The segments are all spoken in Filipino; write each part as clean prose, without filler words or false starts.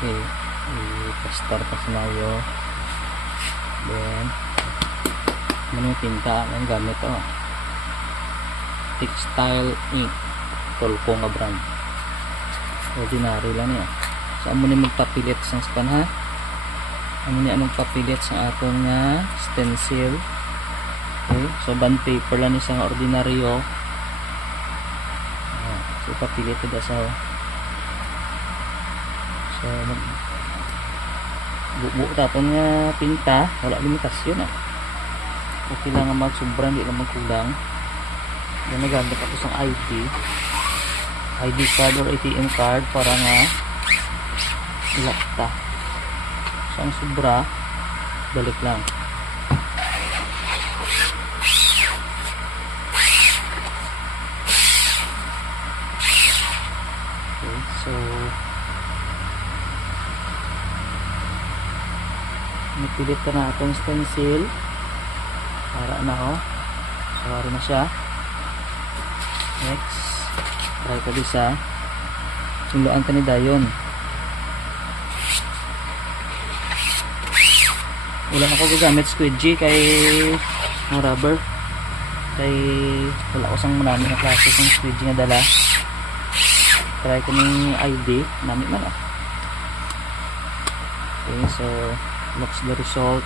Okay, i-pastor pa sinayo. Then yung tinta ang gamit textile ink, Tolpo nga brand, ordinary lang niya. So amo ni magpapilit sang span ha, amo ni anong papilit sa atong nga stencil. Okay, so bond paper lang ni sang ordinaryo. So papilit ito sa so buo tapon nga tinta, wala limitasyon okay lang nga magsubra, hindi lang magkulang. Yan, nagamit ako sa ID card or ATM card para nga ilakta. So ang sobra balik lang. Okay, so napilit ka na itong stencil para na sorry na siya. Next, try ko bisa suluan ka ni dayon. Wala na ako gagamit squidgy kay rubber, kay wala ko sang marami na klase ng squidgy nga dala. Try ko ng ID namin man okay, so looks the result.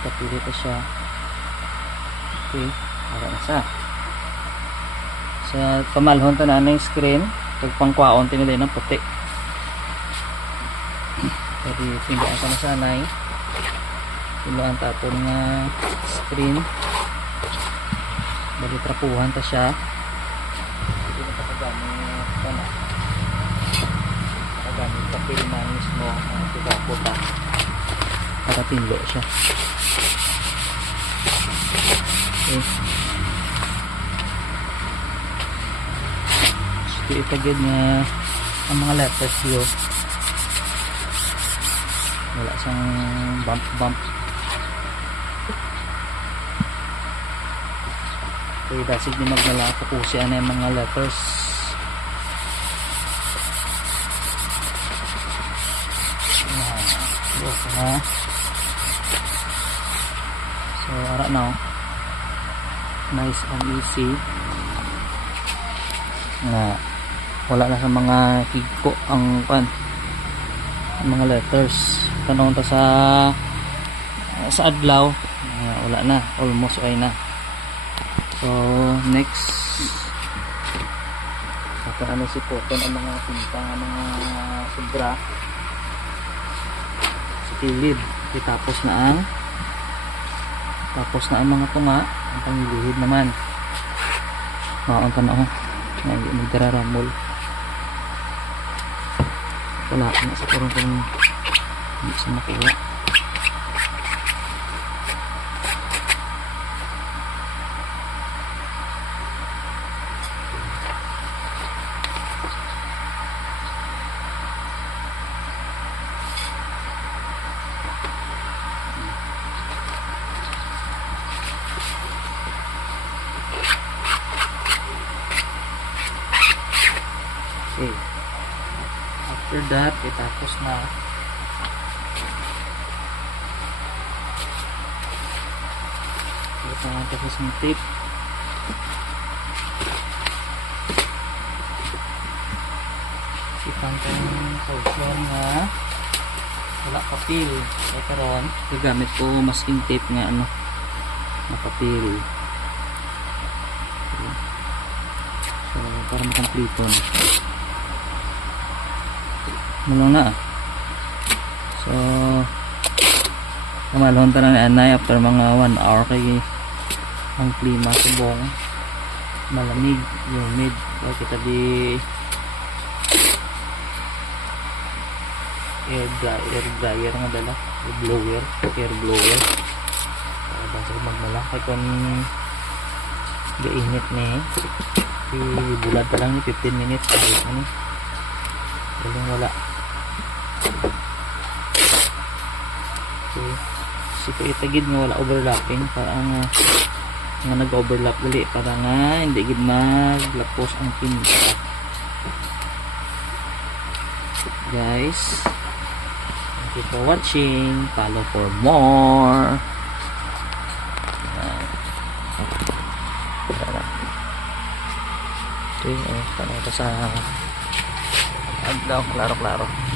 Kapili pa siya. Okay, para na siya. Sa pamalhon ta na yung screen, pag pangkwaon tinulay ng puti. Jadi pindaan ka na sanay. Pinuan tapon nga screen. Bali trapuhan ta siya. Hindi na pagkagamit ka na. Pagkagamit papel na mismo ang tugaputa para tinlo siya. Okay. So itagid nga ang mga letters yo. Wala sang bump. Okay, dasig ni magmala ko siya na yung mga letters. Okay. So ara now nice and easy na wala na sa mga higko ang mga letters tanong ta sa adlaw wala na, almost ay na. So next saka ano si cotton ang mga tinta mga sobra sa kilid tapos na ang mga tunga ang pangilihid naman maon ka na na hindi magdararamol wala na sa kurang kung hindi sa makuha. Okay. After that, tapos na. Ito na tapos ng tape. Sipang kong portion na wala papel. Kaya karon, gagamit ko masking tape nga na papel. So, para makomplito na. Mulong na so kamalhon ta na ni anay after mga 1 hour kay ang klima subong malamig humid kaya kita di air dryer nga dala air blower para basta magmala kay kung gainit ni bulad pa lang ni 15 minutes ayos na ni wala. Okay. So itagid nga wala overlapping para ang nga nag-overlap gali para nga hindi gid maglapos ang tinta. Guys, thank you for watching. Follow for more. Okay, tanong ko sa adlaw, klaro-klaro.